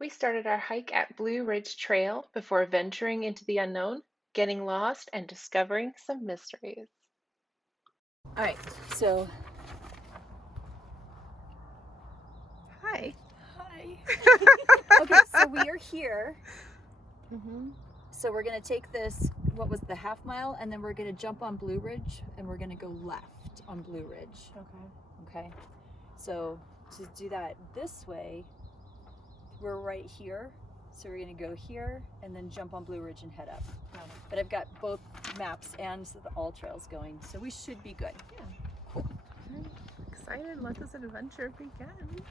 We started our hike at Blue Ridge Trail before venturing into the unknown, getting lost, and discovering some mysteries. All right, so Hi. hi. Okay, so we are here. So we're gonna take this, what was the half mile, and then we're gonna jump on Blue Ridge, and we're gonna go left on Blue Ridge. Okay. So to do that this way, we're right here. So we're gonna go here and then jump on Blue Ridge and head up. But I've got both maps and the all trails going, so we should be good. Yeah. Cool. I'm excited. Let this adventure begin.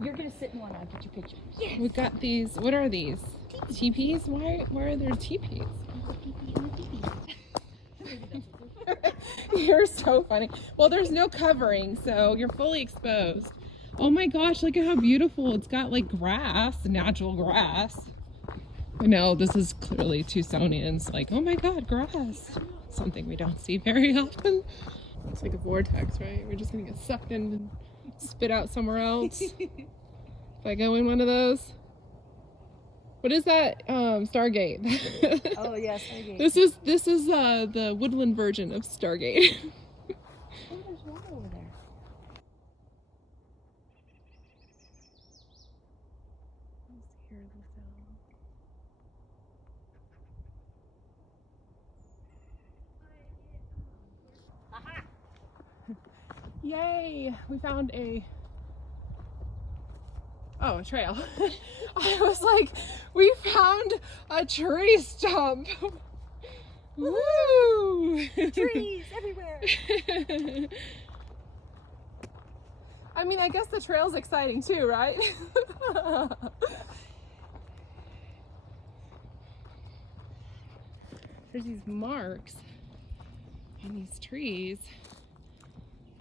You're gonna sit in one, I'll get your picture. Yes. We've got these, what are these? Teepees? Why are there teepees? You're so funny. Well, there's no covering, so you're fully exposed. Oh my gosh, look at how beautiful. It's got like grass, natural grass. I know, this is clearly Tucsonians. Like, oh my god, grass. Something we don't see very often. It's like a vortex, right? We're just gonna get sucked in and spit out somewhere else. If I go in one of those. What is that? Stargate. Oh yeah, Stargate. This is the woodland version of Stargate. Oh, there's water over there. Yay! We found a trail. I was like, we found a tree stump. Woo! Trees everywhere. I mean, I guess the trail's exciting too, right? There's these marks in these trees.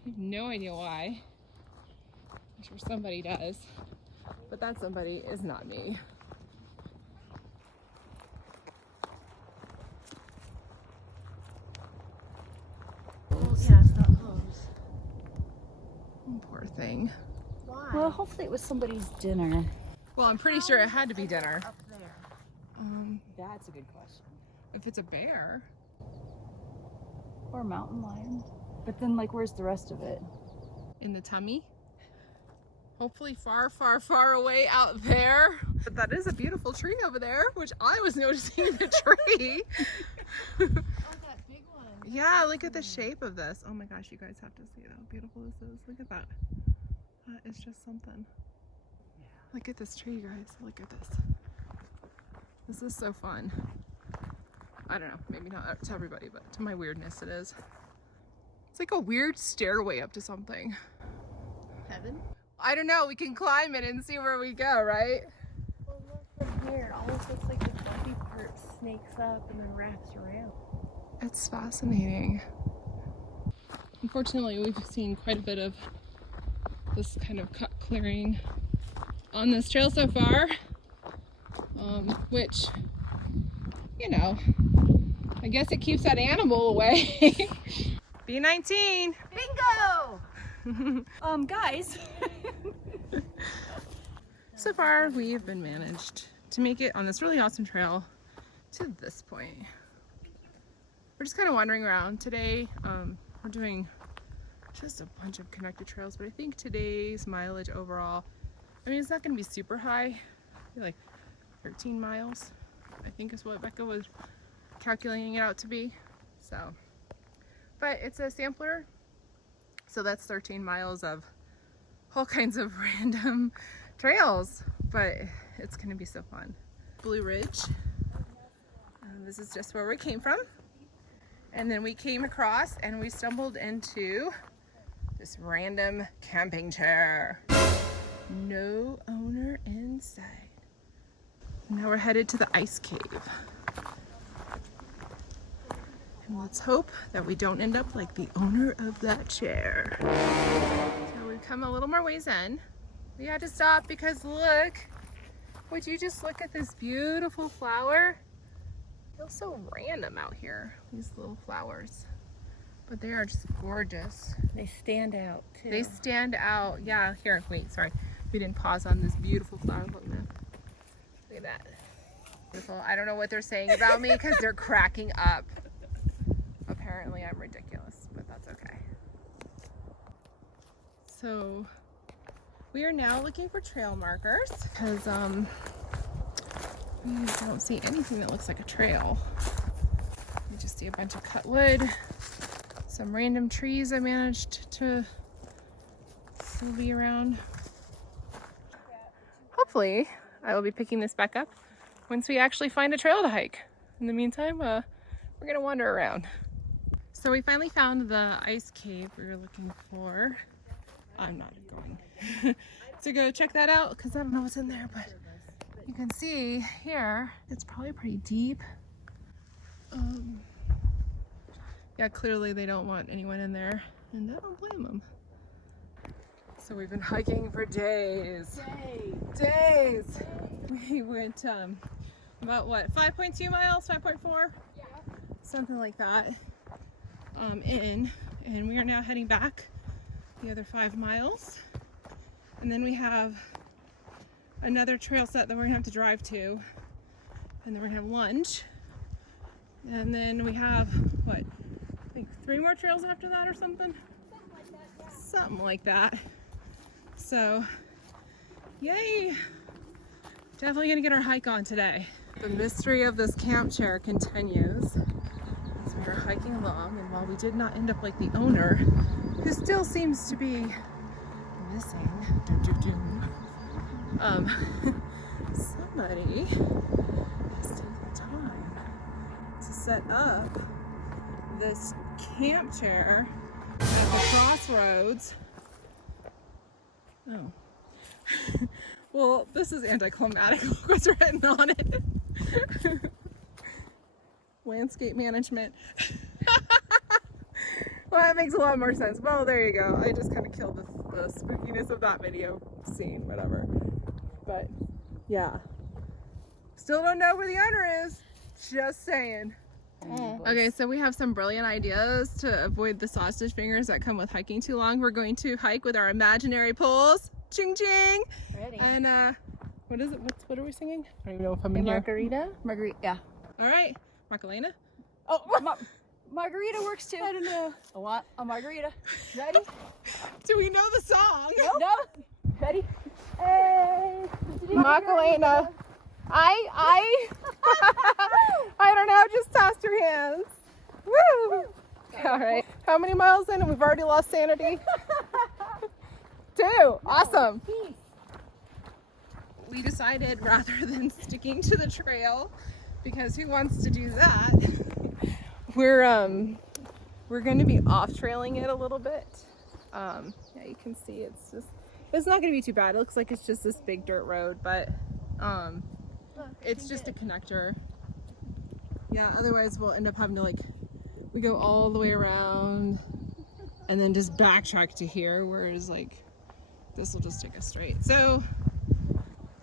I have no idea why. I'm sure somebody does, but that somebody is not me. Yeah, it's not hose. Poor thing. Why? Well, hopefully it was somebody's dinner. Well, I'm pretty sure it had to be dinner. Up there. That's a good question. If it's a bear. Or a mountain lion. But then, like, where's the rest of it? In the tummy. Hopefully far, far, far away out there. But that is a beautiful tree over there, which I was noticing the tree. Oh, that big one. Yeah, look at the shape of this. Oh my gosh, you guys have to see how beautiful this is. Look at that. That is just something. Look at this tree, guys. Look at this. This is so fun. I don't know, maybe not to everybody, but to my weirdness it is. It's like a weird stairway up to something. Heaven? I don't know, we can climb it and see where we go, right? Well, look from here. It almost looks like the bumpy part snakes up and then wraps around. It's fascinating. Unfortunately, we've seen quite a bit of this kind of cut clearing on this trail so far, which, you know, I guess it keeps that animal away. B19! Bingo! Guys. So far, we've been managed to make it on this really awesome trail to this point. We're just kind of wandering around today. We're doing just a bunch of connected trails, but I think today's mileage overall, I mean, it's not going to be super high. Maybe like 13 miles, I think is what Becca was calculating it out to be. So, but it's a sampler, so that's 13 miles of all kinds of random trails, but it's going to be so fun. Blue Ridge. This is just where we came from. And then we came across and we stumbled into this random camping chair. No owner inside. Now we're headed to the ice cave. And let's hope that we don't end up like the owner of that chair. So we've come a little more ways in. We had to stop because look, would you just look at this beautiful flower? It feels so random out here, these little flowers. but they are just gorgeous. They stand out too. They stand out. Yeah, here, wait, sorry. We didn't pause on this beautiful flower. Look at that. Beautiful. I don't know what they're saying about me because they're cracking up. Apparently I'm ridiculous, but that's okay. So we are now looking for trail markers because we don't see anything that looks like a trail. We just see a bunch of cut wood, some random trees I managed to be around. Hopefully I will be picking this back up once we actually find a trail to hike. In the meantime, we're gonna wander around. So we finally found the ice cave we were looking for. I'm not going to go check that out because I don't know what's in there, but you can see here, it's probably pretty deep. Yeah, clearly they don't want anyone in there, and I don't blame them. So we've been hiking for days. Days. We went about what, 5.2 miles, 5.4? Yeah. Something like that. And we are now heading back the other 5 miles. And then we have another trail set that we're gonna have to drive to. And then we're gonna have lunch. And then we have, what, I think 3 more trails after that or something? Something like that. So, yay! Definitely gonna get our hike on today. The mystery of this camp chair continues as we are hiking along, and while we did not end up like the owner, who still seems to be missing, somebody has taken time to set up this camp chair at the crossroads. Oh. Well, this is anticlimactic. Look what's written on it. Landscape management. Well, that makes a lot more sense. Well, there you go. I just kind of killed the spookiness of that video scene, whatever. But, yeah. Still don't know where the owner is. Just saying. Okay, so we have some brilliant ideas to avoid the sausage fingers that come with hiking too long. We're going to hike with our imaginary poles. Ching ching! Ready. And what is it? What are we singing? I don't even know if I'm in here. Margarita? Margarita, yeah. All right, Macarena. Oh, margarita works too. I don't know. I want a margarita. Ready? Do we know the song? No. Ready? Hey. Macarena. I don't know. Just tossed your hands. Woo! All right. How many miles in? And we've already lost sanity. 2. Awesome. We decided rather than sticking to the trail, because who wants to do that? We're going to be off trailing it a little bit. Yeah, you can see it's not going to be too bad. It looks like it's just this big dirt road, but it's just a connector. Yeah, otherwise we'll end up having to we go all the way around and then just backtrack to here, whereas this will just take us straight. So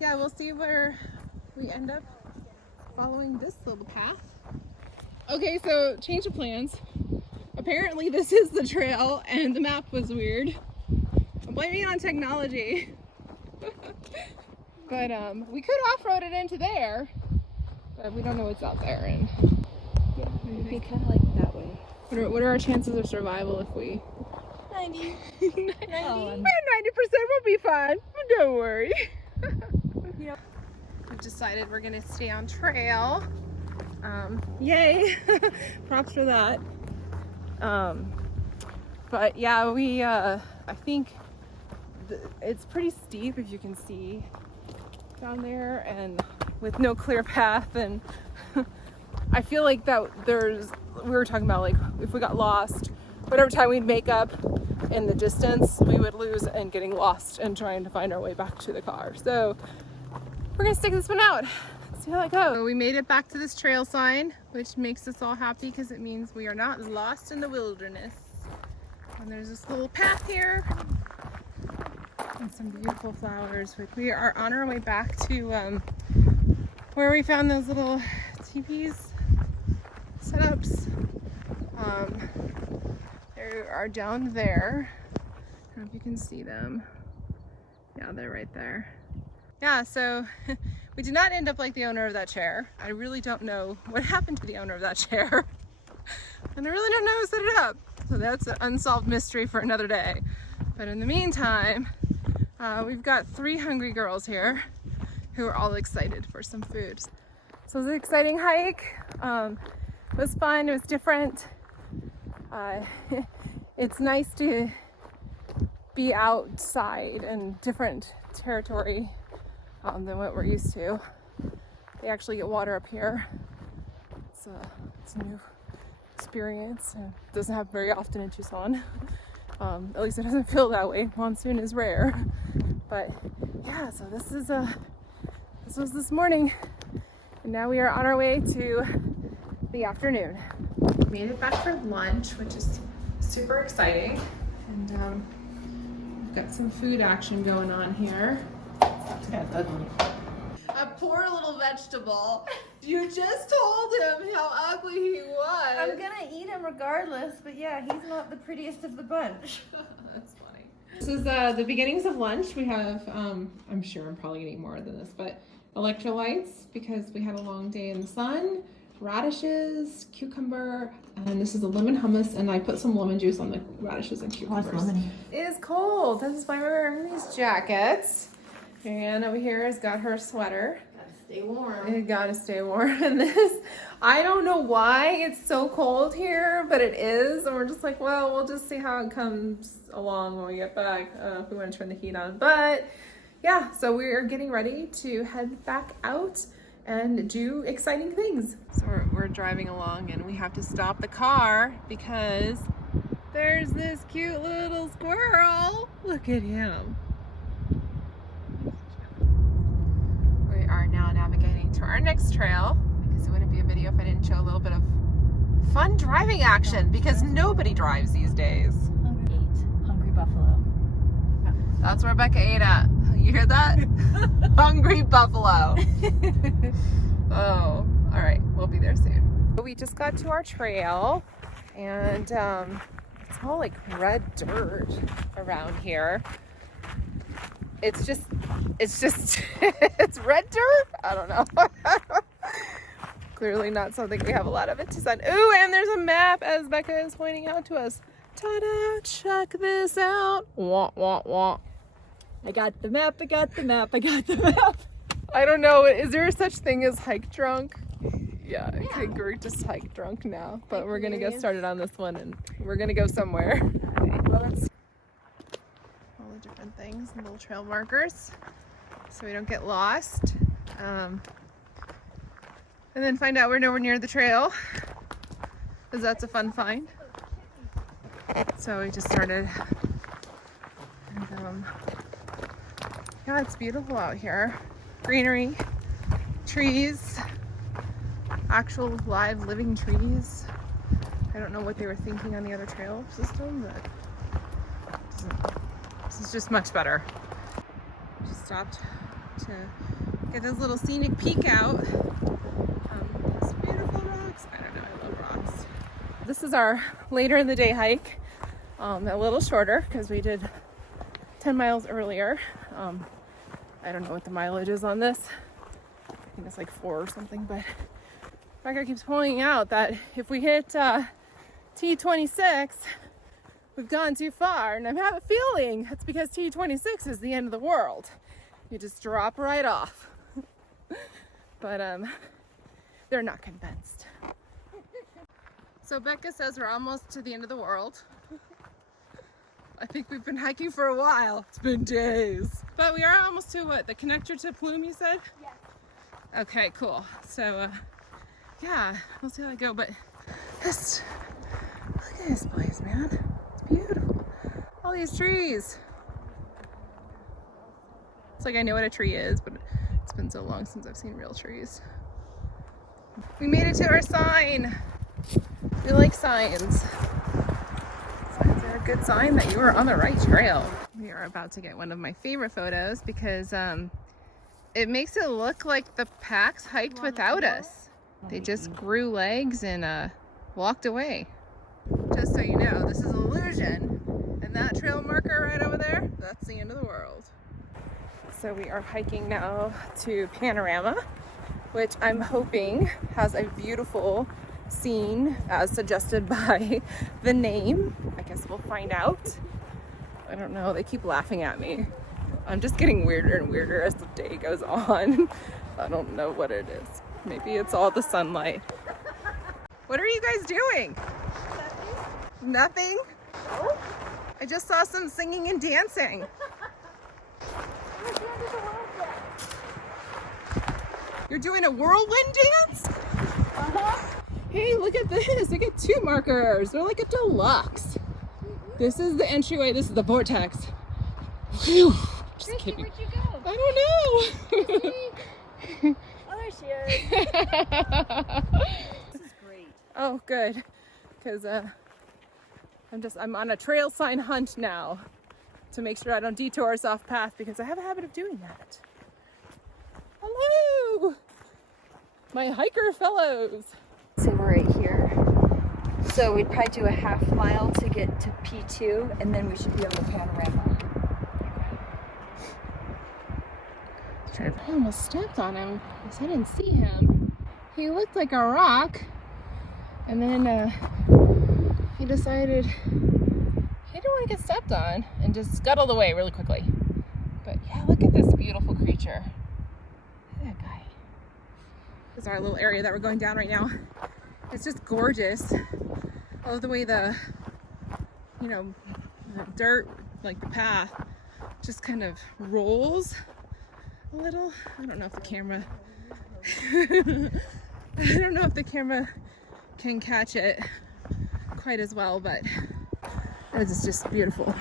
yeah, we'll see where we end up following this little path. Okay, so change of plans. Apparently this is the trail and the map was weird. I'm blaming it on technology. But we could off-road it into there, but we don't know what's out there. And Yeah, it'd be kind of like that way. what are our chances of survival if we 90. 90%? Oh, 90% will be fine. Don't worry. We've decided we're gonna stay on trail. Yay! Props for that. But yeah, we I think it's pretty steep, if you can see down there, and with no clear path, and I feel like that we were talking about if we got lost, whatever time we'd make up in the distance, we would lose and getting lost and trying to find our way back to the car. So we're gonna stick this one out. See how that goes. So we made it back to this trail sign, which makes us all happy because it means we are not lost in the wilderness. And there's this little path here and some beautiful flowers. We are on our way back to where we found those little teepees setups. They are down there. I don't know if you can see them. Yeah, they're right there. Yeah, so we did not end up like the owner of that chair. I really don't know what happened to the owner of that chair. And I really don't know who set it up. So that's an unsolved mystery for another day. But in the meantime, we've got 3 hungry girls here who are all excited for some food. So it was an exciting hike. It was fun, it was different. It's nice to be outside and different territory than what we're used to. They actually get water up here. It's a new experience. It doesn't happen very often in Tucson. At least it doesn't feel that way. Monsoon is rare. But yeah, so this was this morning. And now we are on our way to the afternoon. We made it back for lunch, which is super exciting. And we've got some food action going on here. A poor little vegetable. You just told him how ugly he was. I'm gonna eat him regardless, but yeah, he's not the prettiest of the bunch. That's funny. This is the beginnings of lunch. We have, I'm sure I'm probably gonna eat more than this, but electrolytes because we had a long day in the sun, radishes, cucumber, and this is a lemon hummus, and I put some lemon juice on the radishes and cucumbers. It is cold. This is why we're wearing these jackets. Marianne over here has got her sweater. Gotta stay warm. You gotta stay warm. And this, I don't know why it's so cold here, but it is. And we're just like, well, we'll just see how it comes along when we get back. If we want to turn the heat on. But yeah, so we're getting ready to head back out and do exciting things. So we're driving along and we have to stop the car because there's this cute little squirrel. Look at him. We are now navigating to our next trail because it wouldn't be a video if I didn't show a little bit of fun driving action because nobody drives these days. Hungry buffalo. That's where Becca ate at. You hear that? Hungry buffalo. Oh, all right. We'll be there soon. We just got to our trail and it's all like red dirt around here. It's just it's red dirt. I don't know. Clearly not something we have a lot of in Tucson. Ooh, and there's a map as Becca is pointing out to us. Ta-da! Check this out. Wah wah wah. I got the map, I got the map, I got the map. I don't know. Is there such thing as hike drunk? Yeah, I think we're just hike drunk now. But we're gonna get started on this one and we're gonna go somewhere. Well, that's all the different things and little trail markers so we don't get lost. And then find out we're nowhere near the trail because that's a fun find. So we just started. And, yeah, it's beautiful out here. Greenery, trees, actual live living trees. I don't know what they were thinking on the other trail system, but this is just much better. Just stopped to get this little scenic peek out. These beautiful rocks. I don't know, I love rocks. This is our later in the day hike. A little shorter because we did 10 miles earlier. I don't know what the mileage is on this. I think it's like 4 or something, but Becca keeps pointing out that if we hit T26, we've gone too far, and I have a feeling it's because T26 is the end of the world. You just drop right off. But they're not convinced. So Becca says we're almost to the end of the world. I think we've been hiking for a while. It's been days. But we are almost to what? The connector to Plume, you said? Yes. Okay, cool. So, yeah, we'll see how I go. But just look at this place, man. It's beautiful. All these trees. It's like I know what a tree is, but it's been so long since I've seen real trees. We made it to our sign. We like signs. Signs are a good sign that you are on the right trail. We are about to get one of my favorite photos because it makes it look like the packs hiked without us. They just grew legs and walked away. Just so you know, this is an illusion. And that trail marker right over there, that's the end of the world. So we are hiking now to Panorama, which I'm hoping has a beautiful scene as suggested by the name. I guess we'll find out. I don't know, they keep laughing at me. I'm just getting weirder and weirder as the day goes on. I don't know what it is. Maybe it's all the sunlight. What are you guys doing? Nothing? I just saw some singing and dancing. You're doing a whirlwind dance? Hey, look at this. I get 2 markers. They're like a deluxe. This is the entryway. This is the vortex. Whew. Just Christy, kidding. where'd you go? I don't know. Oh, there she is. This is great. Oh, good. Because I'm on a trail sign hunt now to make sure I don't detour us off path because I have a habit of doing that. Hello, my hiker fellows. So we're right here. So we'd probably do a half mile to get to P2 and then we should be on the Panorama. I almost stepped on him because I didn't see him. He looked like a rock, and then he decided he didn't want to get stepped on and just scuttled away really quickly. But yeah, look at this beautiful creature. Look at that guy. This is our little area that we're going down right now. It's just gorgeous. I love the way the dirt, like the path, just kind of rolls a little. I don't know if the camera can catch it quite as well, but it's just beautiful.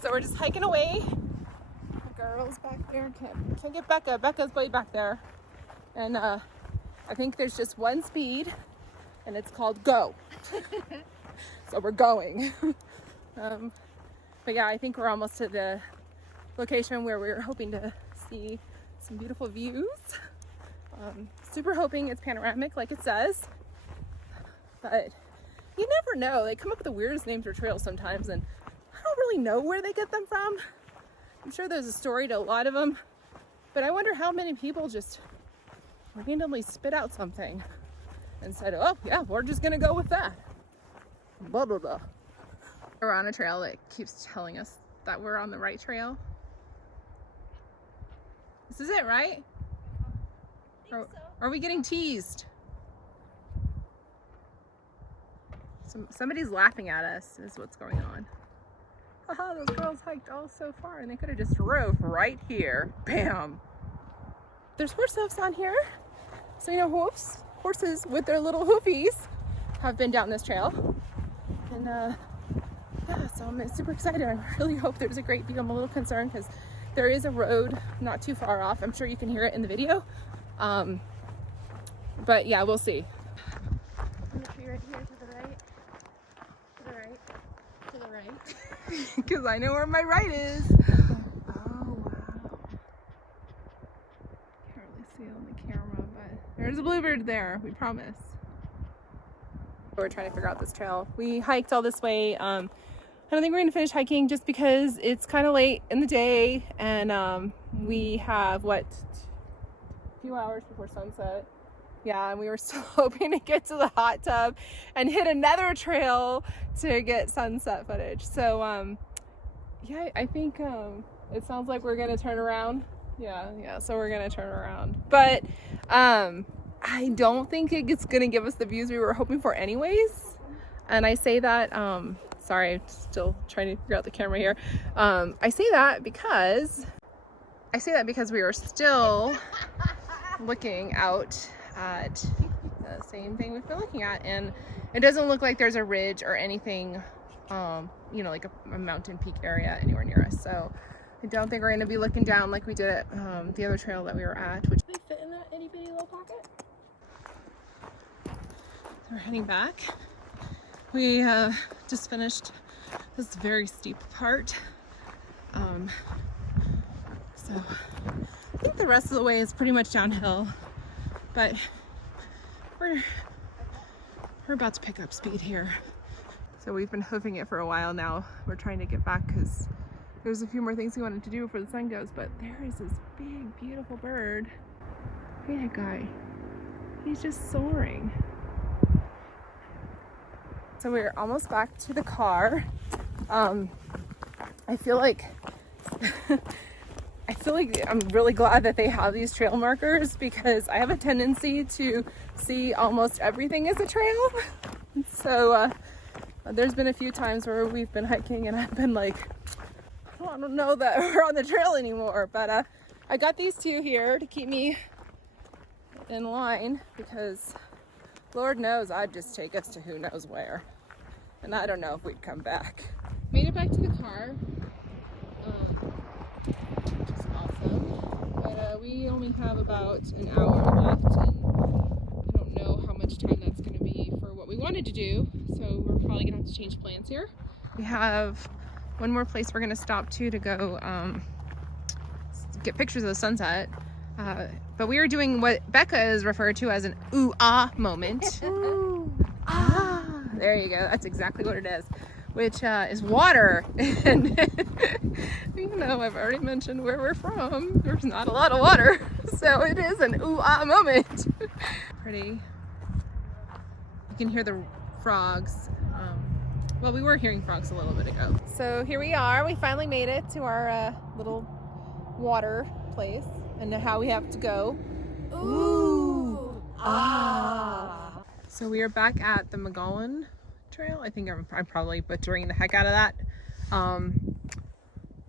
So we're just hiking away. The girl's back there. Can't get Becca. Becca's way back there. And I think there's just one speed, and it's called go. So we're going. But yeah, I think we're almost to the location where we're hoping to see some beautiful views. Super hoping it's panoramic like it says, but you never know. They come up with the weirdest names for trails sometimes, and I don't really know where they get them from. I'm sure there's a story to a lot of them, but I wonder how many people just randomly spit out something and said, oh yeah, we're just gonna go with that. Blah, blah, blah. We're on a trail that keeps telling us that we're on the right trail. This is it, right? Are we getting teased? Somebody's laughing at us is what's going on. Haha, those girls hiked all so far and they could have just drove right here. Bam! There's horse hoofs on here. So you know, horses with their little hoofies have been down this trail. And yeah, so I'm super excited. I really hope there's a great view. I'm a little concerned because there is a road not too far off. I'm sure you can hear it in the video. But yeah, we'll see. I'm gonna be right here to the right. To the right. To the right. Because I know where my right is. Oh wow. Can't really see on the camera, but there's a bluebird there, we promise. We're trying to figure out this trail. We hiked all this way. I don't think we're gonna finish hiking just because it's kind of late in the day and we have a few hours before sunset. Yeah, and we were still hoping to get to the hot tub and hit another trail to get sunset footage. So yeah, I think it sounds like we're gonna turn around. Yeah, so we're gonna turn around. But I don't think it's gonna give us the views we were hoping for anyways. And I say that, sorry, I'm still trying to figure out the camera here. I say that because we are still looking out at the same thing we've been looking at, and it doesn't look like there's a ridge or anything, like a mountain peak area anywhere near us. So I don't think we're going to be looking down like we did at the other trail that we were at, which they fit in that itty bitty little pocket. So we're heading back. We just finished this very steep part. So I think the rest of the way is pretty much downhill, but we're about to pick up speed here. So we've been hoofing it for a while now. We're trying to get back because there's a few more things we wanted to do before the sun goes, but there is this big, beautiful bird. Look at that guy. He's just soaring. So we're almost back to the car. I feel like I'm really glad that they have these trail markers because I have a tendency to see almost everything as a trail. So there's been a few times where we've been hiking and I've been like, I don't know that we're on the trail anymore, but I got these two here to keep me in line because Lord knows I'd just take us to who knows where. And I don't know if we'd come back. Made it back to the car, which is awesome. But we only have about an hour left, and I don't know how much time that's going to be for what we wanted to do. So we're probably going to have to change plans here. We have one more place we're going to stop to go get pictures of the sunset. But we are doing what Becca is referred to as an ooh-ah moment. Ooh, ah, there you go. That's exactly what it is. Which is water. And even though I've already mentioned where we're from, there's not a lot of water. So it is an ooh-ah moment. Pretty. You can hear the frogs. Well, we were hearing frogs a little bit ago. So here we are. We finally made it to our little water place. And how we have to go. Ooh, ah. So we are back at the McGowan Trail. I think I'm probably butchering the heck out of that.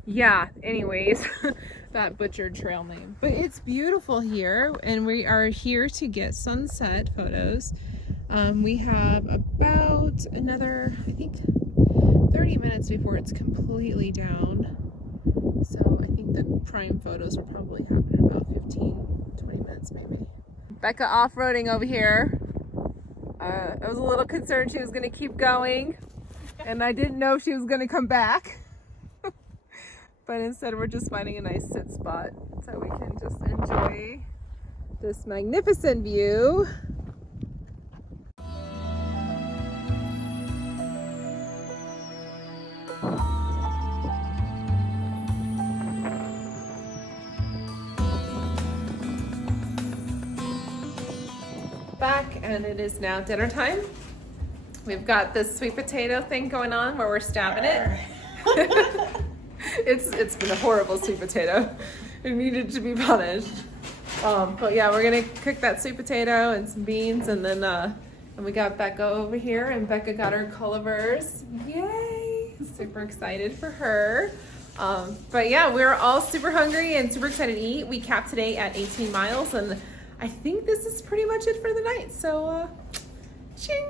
Yeah, anyways, that butchered trail name. But it's beautiful here, and we are here to get sunset photos. We have about another, I think, 30 minutes before it's completely down. So I think the prime photos will probably happen in about 15-20 minutes maybe. Becca off-roading over here. I was a little concerned she was going to keep going, and I didn't know she was going to come back. But instead we're just finding a nice sit spot so we can just enjoy this magnificent view. Back, and it is now dinner time. We've got this sweet potato thing going on where we're stabbing it. It's been a horrible sweet potato. It needed to be punished. But yeah, we're gonna cook that sweet potato and some beans, and then and we got Becca over here, and Becca got her cullivers. Yay! Super excited for her. But yeah, we're all super hungry and super excited to eat. We capped today at 18 miles, and I think this is pretty much it for the night. So, ching!